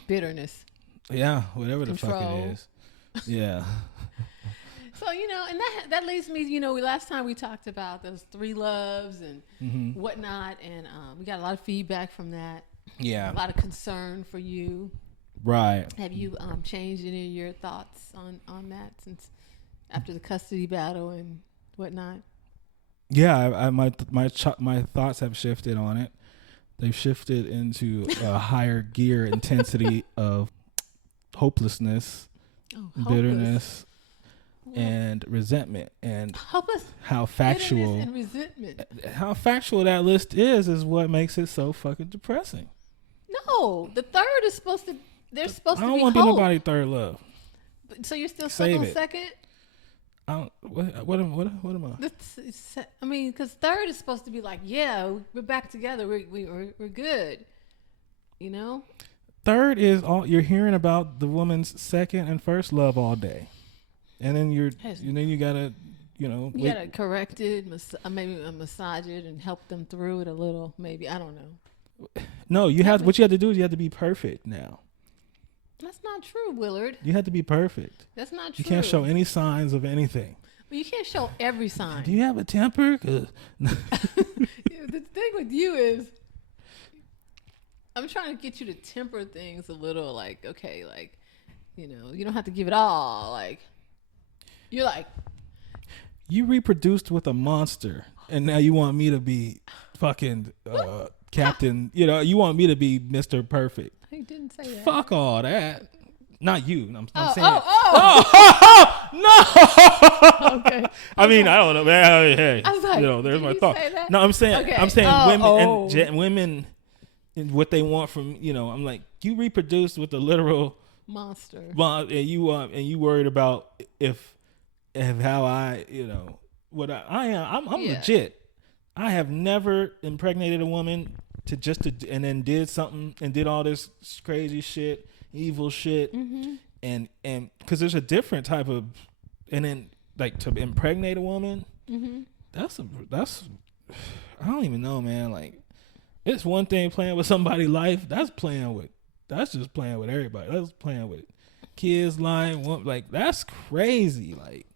Bitterness. Yeah, whatever the Control. fuck it is. Yeah. So, you know, and that leads me, you know, last time we talked about those 3 loves and whatnot, and we got a lot of feedback from that. Yeah. A lot of concern for you. Right. Have you changed any of your thoughts on that since after the custody battle and whatnot? Yeah, my thoughts have shifted on it. They've shifted into a higher gear intensity of hopelessness, bitterness, and resentment, and hopeless, how factual and resentment. How factual that list is what makes it so fucking depressing. No, the third is supposed to. They're supposed to be. I don't want to be nobody third love. So you're still Save stuck on it. second. I don't. What am I? I mean, because third is supposed to be like, yeah, we're back together. We're good. You know. Third is all you're hearing about the woman's second and first love all day, and then you gotta, you gotta correct it, maybe massage it, and help them through it a little. Maybe, I don't know. No, you have. What you have to do is you have to be perfect now. That's not true, Willard. You have to be perfect. That's not true. You can't show any signs of anything. Well, you can't show every sign. Do you have a temper? 'Cause the thing with you is, I'm trying to get you to temper things a little. Like, okay, like, you don't have to give it all. Like, you're like, you reproduced with a monster, and now you want me to be fucking Captain. You want me to be Mr. Perfect. He didn't say that. Fuck all that. Not you. I'm saying. No. Okay. I mean, I don't know, man. Hey, I was like, there's my did he thought. say that? No, I'm saying. Okay. I'm saying Oh, women and women, and what they want from I'm like, you reproduced with a literal monster, and you worried about if how I what I am. I'm legit. I have never impregnated a woman and then did something and did all this crazy shit, evil shit, and because there's a different type of, and then like to impregnate a woman, that's I don't even know, man. Like, it's one thing playing with somebody's life. That's just playing with everybody. That's playing with kids' life. Like, that's crazy. Like.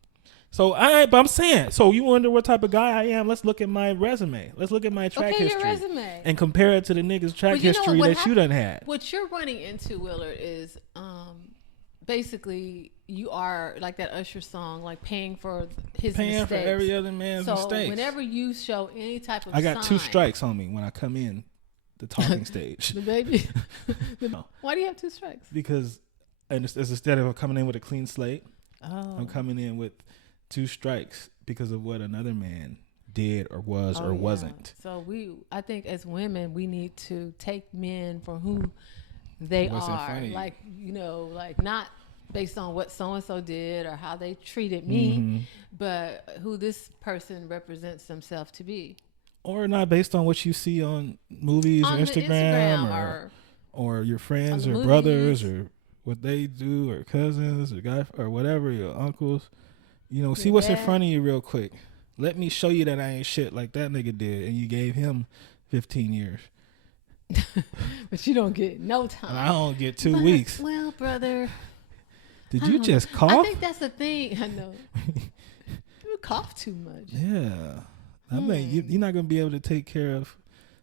But I'm saying, so you wonder what type of guy I am? Let's look at my resume. Let's look at my track history. Your resume. And compare it to the nigga's track history that you done had. What you're running into, Willard, is basically you are like that Usher song, like paying for his mistakes. For every other man's mistakes. So whenever you show any type of I got sign, 2 strikes on me when I come in the talking stage. The baby. Why do you have 2 strikes? Because instead of coming in with a clean slate, I'm coming in with 2 strikes because of what another man did or was or wasn't. So I think as women, we need to take men for who they are. Like, like not based on what so-and-so did or how they treated me, but who this person represents themselves to be. Or not based on what you see on movies or Instagram or your friends or brothers or what they do or cousins or guy or whatever, your uncles. See what's in front of you real quick. Let me show you that I ain't shit like that nigga did, and you gave him 15 years. But you don't get no time. And I don't get 2 weeks. Well, brother. Did you just cough? I think that's the thing. I know. You cough too much. Yeah. I mean, you're not going to be able to take care of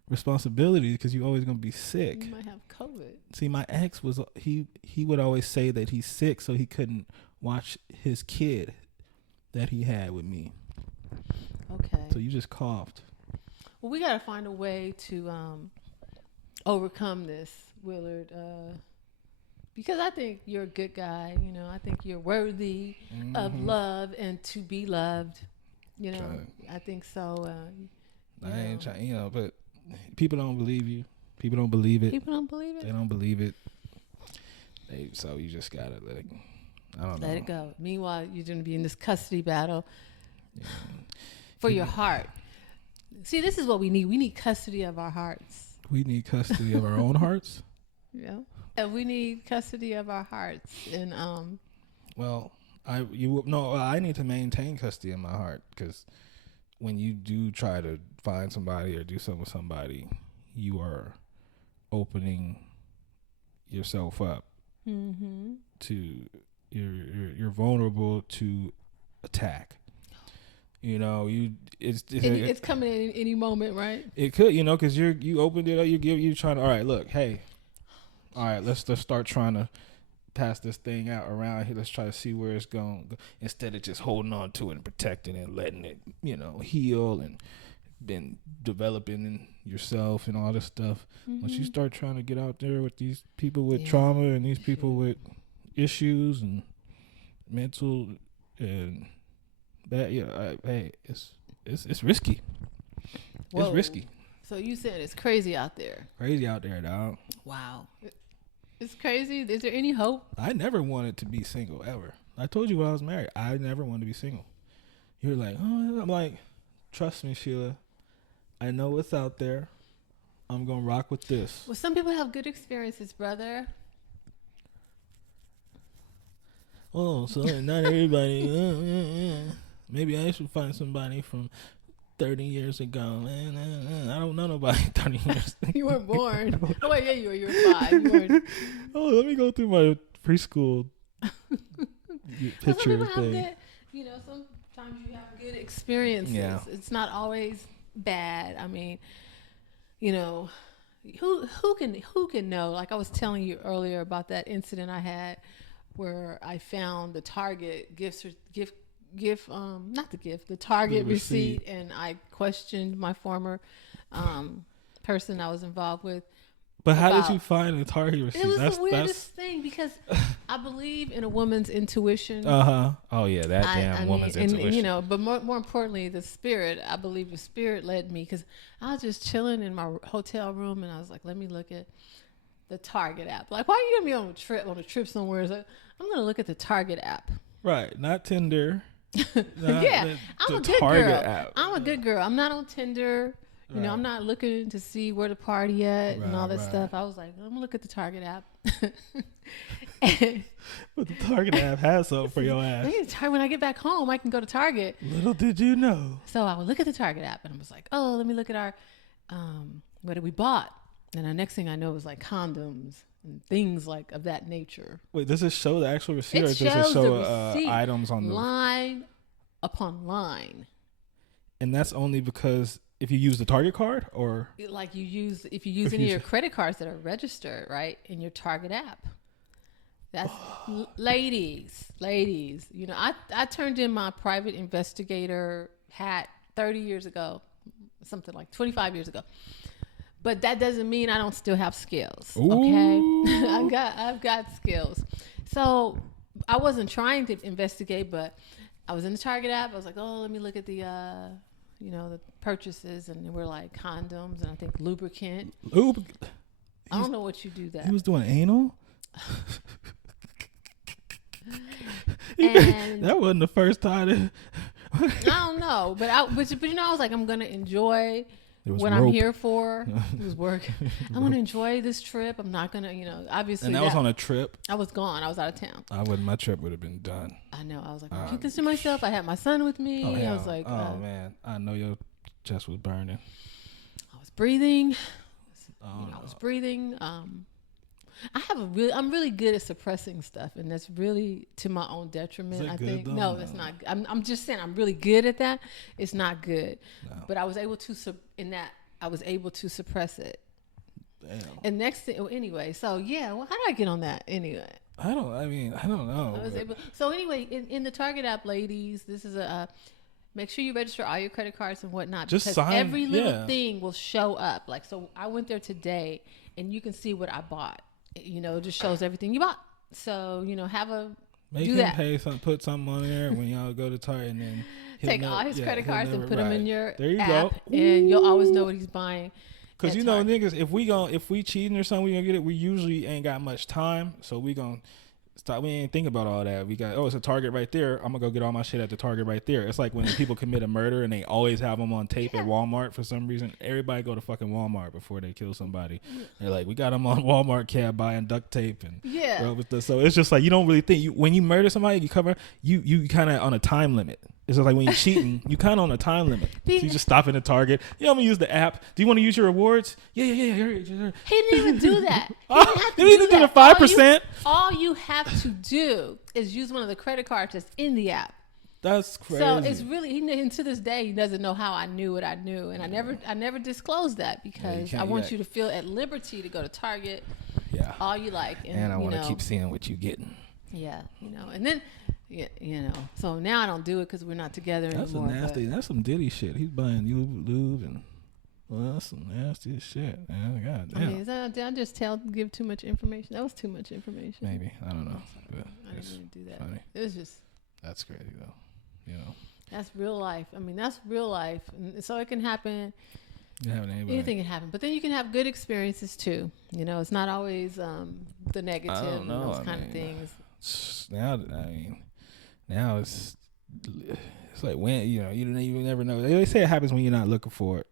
responsibilities because you're always going to be sick. You might have COVID. See, my ex he would always say that he's sick so he couldn't watch his kid that he had with me. Okay. So you just coughed. Well, we got to find a way to overcome this, Willard. because I think you're a good guy. You know, I think you're worthy of love and to be loved. You know, I think so. I ain't trying, but people don't believe you. People don't believe it. People don't believe it. They don't believe it. So you just gotta let it. I don't know. Let it go. Meanwhile, you're going to be in this custody battle for your heart. See, this is what we need. We need custody of our hearts. We need custody of our own hearts. Yeah. And we need custody of our hearts. And well, I need to maintain custody of my heart, because when you do try to find somebody or do something with somebody, you are opening yourself up to you're vulnerable to attack. It's coming in any moment, right? It could, because you opened it up. You trying to, all right, look, hey, all right, let's start trying to pass this thing out around here. Let's try to see where it's going, instead of just holding on to it and protecting it and letting it, heal and been developing in yourself and all this stuff. Once you start trying to get out there with these people with trauma and these people with issues and mental and that, hey, it's risky. Whoa. It's risky. So you said it's crazy out there. Crazy out there, dog. Wow. It's crazy. Is there any hope? I never wanted to be single ever. I told you when I was married, I never wanted to be single. You're like, oh, I'm like, trust me, Sheila. I know what's out there. I'm going to rock with this. Well, some people have good experiences, brother. Oh, so not everybody. Maybe I should find somebody from 30 years ago. I don't know nobody 30 years ago. You weren't born. Oh, wait, yeah, you were. You were 5. You weren't. Oh, let me go through my preschool picture thing. Good, sometimes you have good experiences. Yeah. It's not always bad. I mean, who can know? Like I was telling you earlier about that incident I had where I found the Target the Target receipt, and I questioned my former person I was involved with. But how did you find the Target receipt? It was the weirdest thing, because I believe in a woman's intuition. Oh yeah, that woman's intuition. And, but more importantly, the spirit. I believe the spirit led me, because I was just chilling in my hotel room, and I was like, let me look at the Target app. Like, why are you gonna be on a trip somewhere? Like, I'm gonna look at the Target app. Right, not Tinder. Yeah, I'm a good Target girl. App. I'm a good girl. I'm not on Tinder. Right. I'm not looking to see where to party at and all that right. stuff. I was like, I'm gonna look at the Target app. But the Target app has something for your ass. When I get back home, I can go to Target. Little did you know. So I would look at the Target app, and I was like, oh, let me look at our what did we bought. And the next thing I know was like condoms and things like of that nature. Wait, does it show the actual receipt, or does it shows show the receipt, items on the line upon line? And that's only because if you use the Target card, or like if you use any of your credit cards that are registered right in your Target app. That's ladies. I turned in my private investigator hat 30 years ago, something like 25 years ago. But that doesn't mean I don't still have skills. Ooh. Okay, I've got skills. So I wasn't trying to investigate, but I was in the Target app. I was like, oh, let me look at the the purchases, and there were like condoms and I think lubricant. I don't know what you do that. He was doing anal. And that wasn't the first time. I don't know, but I was like, I'm gonna enjoy what rope. I'm here for. It was work. I'm gonna enjoy this trip. I'm not gonna, obviously. And that was on a trip. I was gone. I was out of town. My trip would have been done. I know. I was like, keep this to myself. I had my son with me. I was like, man, I know your chest was burning. I was breathing. I was breathing. I'm really good at suppressing stuff, and that's really to my own detriment. I think though? No, that's not. I'm just saying I'm really good at that. It's not good, but I was able to suppress it. Damn. And next thing, anyway. So yeah, how did I get on that anyway? I don't know. I was able. So anyway, in the Target app, ladies, this is make sure you register all your credit cards and whatnot. Just because sign, every little thing will show up. Like, so I went there today, and you can see what I bought. it just shows everything you bought. So, Make do him that. pay something, put something on there when y'all go to Target, and then Take all his credit cards and put them in your there you app, go. and you'll always know what he's buying. Cause at niggas, Target. if we cheating or something, we gonna get it. We usually ain't got much time, so we gonna stop. We ain't think about all that. We got it's a Target right there. I'm gonna go get all my shit at the Target right there. It's like when people commit a murder and they always have them on tape at Walmart for some reason. Everybody go to fucking Walmart before they kill somebody. They're like, we got them on Walmart cab buying duct tape and so it's just like you don't really think when you murder somebody, you cover you kind of on a time limit. It's just like when you're cheating, you kind of on a time limit. So you just stop in the Target. Yeah, I'm gonna use the app. Do you want to use your rewards? Yeah. He didn't even do that. He didn't even do the 5%. All you have to do is use one of the credit cards that's in the app. That's crazy. So it's really and to this day he doesn't know how I knew what I knew, and I never disclosed that because I want you to feel at liberty to go to Target. Yeah. All you like, and I want to keep seeing what you getting. Yeah, and then. Yeah, so now I don't do it because we're not together anymore. That's some Diddy shit. He's buying lube and that's some nasty shit. Man. God damn. I mean, did I just give too much information? That was too much information. Maybe, I don't know. But I didn't even do that. Funny. It was just. That's crazy though. That's real life. I mean, that's real life, and so it can happen. Anything can happen, but then you can have good experiences too. It's not always the negative and those kind of things. Now it's like when you never know. They say it happens when you're not looking for it,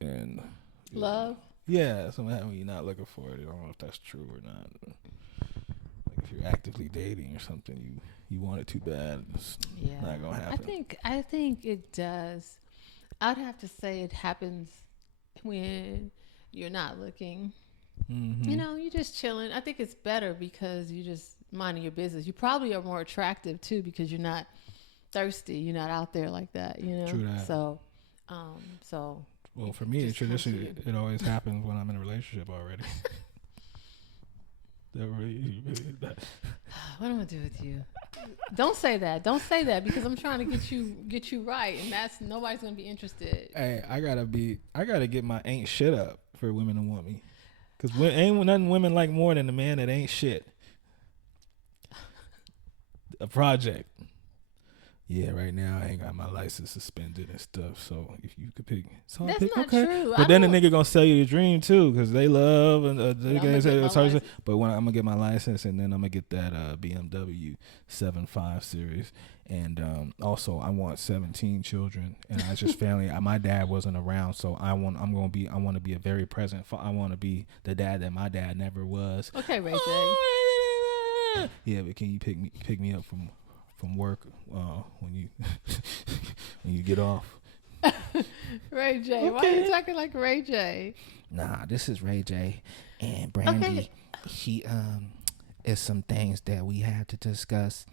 and love. Yeah, something happens when you're not looking for it. I don't know if that's true or not. Like if you're actively dating or something, you want it too bad. It's not gonna happen. I think it does. I'd have to say it happens when you're not looking. Mm-hmm. You're just chilling. I think it's better because you just minding your business. You probably are more attractive too because you're not thirsty. You're not out there like that. True that. So, well, for me, traditionally, it always happens when I'm in a relationship already. What am I gonna do with you? Don't say that. Don't say that because I'm trying to get you right, and that's nobody's gonna be interested. Hey, I gotta get my ain't shit up for women to want me. Cause ain't nothing women like more than a man that ain't shit. A project. Yeah, right now I ain't got my license suspended and stuff. So if you could pick, that's not true. But then the nigga gonna sell you your dream too, cause they love and But when I'm gonna get my license and then I'm gonna get that BMW 7.5 series, and also I want 17 children, and I just family. My dad wasn't around, so I want to be a very present. I want to be the dad that my dad never was. Okay, Ray J. Yeah, but can you pick me up from work when you get off? Ray J. Okay. Why are you talking like Ray J? Nah, this is Ray J. And Brandy. Okay. He is some things that we had to discuss.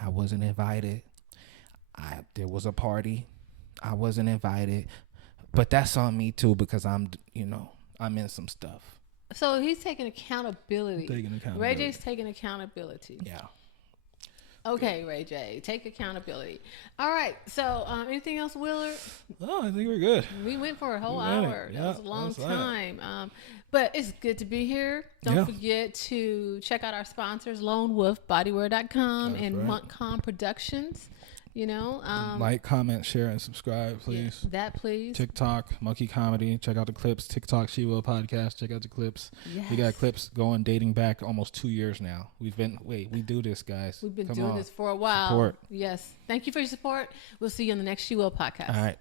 I wasn't invited. There was a party. I wasn't invited, but that's on me too because I'm in some stuff. So he's taking accountability. Ray J's taking accountability. Yeah. Okay, Ray J, take accountability. All right. So, anything else, Willard? Oh, I think we're good. We went for a whole hour. That was a long time. But it's good to be here. Don't forget to check out our sponsors, LoneWolfBodywear.com and Montcalm Productions. Like, comment, share, and subscribe, please. Yeah, that please. TikTok, Monkey Comedy. Check out the clips. TikTok, She Will Podcast. Check out the clips. Yes. We got clips dating back almost 2 years now. We do this, guys. We've been doing this for a while. Support. Yes. Thank you for your support. We'll see you on the next She Will Podcast. All right.